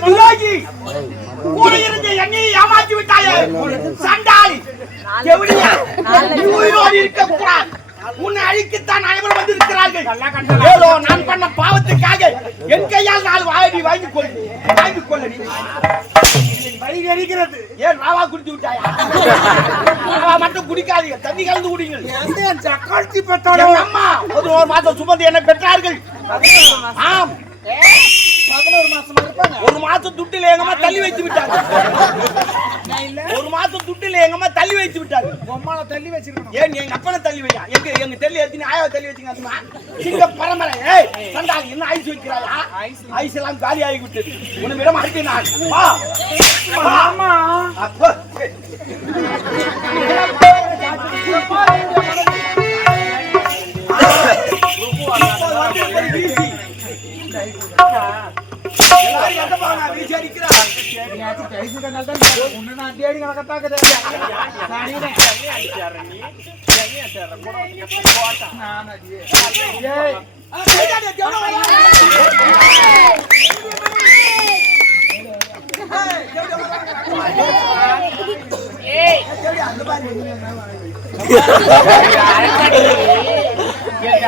துரோகி கூட இருந்த என்னையை விட்டாயே சண்டாளி நீ உயிரோடு உன்னை அழிக்கத்தான் அனைவரும் வந்து ஏதோ நான் பண்ண பாவத்துக்காக என் கையால் நாலு வாயடி வாங்கி கொள்ளு வாங்கி கொள்ளடி வழி எரிகிறது ஏன் ராவா குடிச்சு விட்டாயா? குடிக்காதீங்க. தண்ணி கலந்து குடிங்க சக்காட்சி எங்க அம்மா பதினோரு மாசம் சுமந்து என்ன பெற்றார்கள். ஆம். பதினோரு மாசமா இருப்பாங்க? ஒரு மாசம் துட்டில எங்க அம்மா தள்ளி வைத்து விட்டாங்க ஒரு மாசம் துட்டில எங்க அம்மா தள்ளி வைத்து விட்டாங்க பொம்மால தள்ளி வச்சிருக்கணும். ஏன் எங்க அப்பனை தள்ளி வையா? எங்க எங்க தெல்லி எத்தினி ஆயாவை தள்ளி வச்சுங்க அதுமா சிங்க பரம்பரை. ஏய் சண்டாங்க என்ன ஐஸ் வைக்கிறாயா? ஐஸ் எல்லாம் காலி ஆகி விட்டது உன்னை விட மாட்டேன் நான். அப்போ, நான்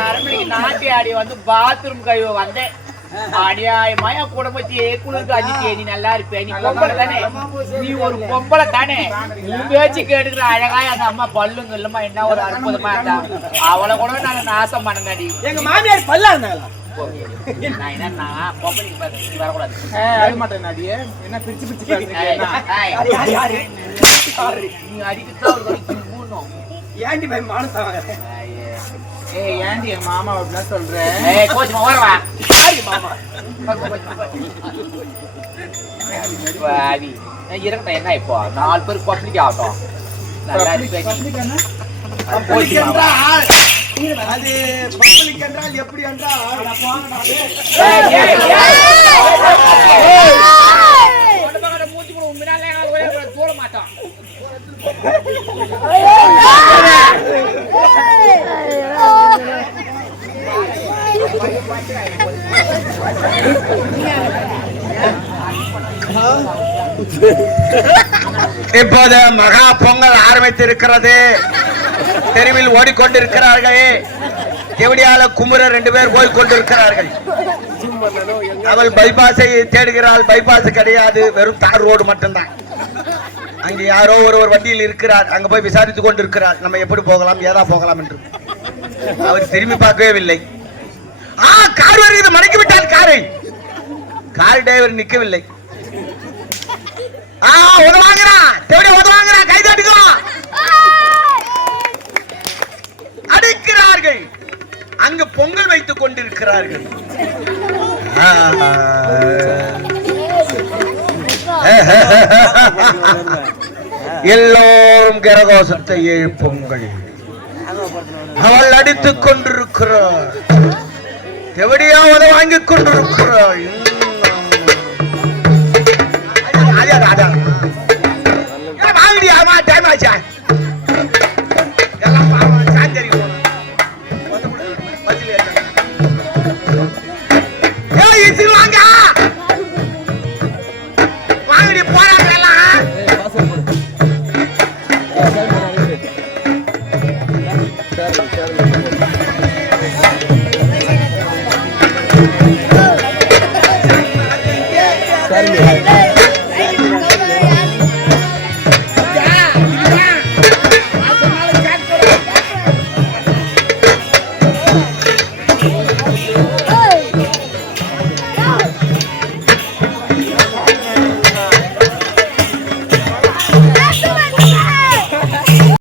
அரண்மனைக்கு நாட்டி ஆடி வந்து பாத்ரூம் கழுவ வந்தேன் அடியாயமா என் குடும்பத்தையே குளிர்க்கு அஞ்சிட்டே நீ நல்லா இருப்பே நீ பொம்பளை தானே நீ ஒரு பொம்பளை தானே. நீ பேச்சு கேட்டுக்கிற அழகாய அந்த அம்மா பல்லுங்க இல்லம்மா என்ன ஒரு அற்புதமா இருந்தா. அவளை கூட நாங்க நாசம் பண்ணங்கடி எங்க மாமியார் பல்லா இருந்தாங்களா? நான் என்ன பொம்பளைக்கு வரக்கூடாது அழ மாட்டேன் அடியே என்ன பிரிச்சு பிரிச்சு? நீ அடிக்கத்தான் ஒரு வரைக்கும் மூணும் ஏன்டி பை மானத்தை வாங்குற? ஏய். ஏன்டி என் மாமா அப்படிலாம் சொல்ற? ஏய் கோச்சுமா ஓரவா யாரு மாமா? வாடி நான் இருக்கட்டும் என்ன இப்போ? நாலு பேர் பப்ளிக் ஆகட்டும். நல்லா இருக்கு பப்ளிக் என்ன பப்ளிக் என்றால், அது பப்ளிக் என்றால் எப்படி என்றால் கூட முன்னால தூர மாட்டான் இப்போது மகா பொங்கல் ஆரம்பித்திருக்கிறது தெருவில் ஓடிக்கொண்டிருக்கிறார்களே. எவடியால குமுற ரெண்டு பேர் போய் கொண்டிருக்கிறார்கள் அவள் பைபாஸை தேடுகிறாள். பைபாஸ் கிடையாது. வெறும் தார் ரோடு மட்டும்தான். அங்கே யாரோ ஒரு ஒரு வண்டியில் இருக்கிறார். அங்க போய் விசாரித்துக் கொண்டிருக்கிறார். நம்ம எப்படி போகலாம்? ஏதா போகலாம் என்று. அவர் திரும்பி பார்க்கவே இல்லை ஆ கார் வருகிறது. மடக்கி விட்டால் காரை. கார் டிரைவர் நிற்கவில்லை. ஆ உதவாங்கிறான் தேவடி உதவாங்கிறான் கை அவர்கள் அங்கு பொங்கல் வைத்துக் கொண்டிருக்கிறார்கள். எல்லோரும் கரகோசத்தை எழுப்புங்கள். அவள் அடித்துக் கொண்டிருக்கிறாள். எவடியாவது வாங்கிக் கொண்டிருக்கிறாள். அதான் அதான்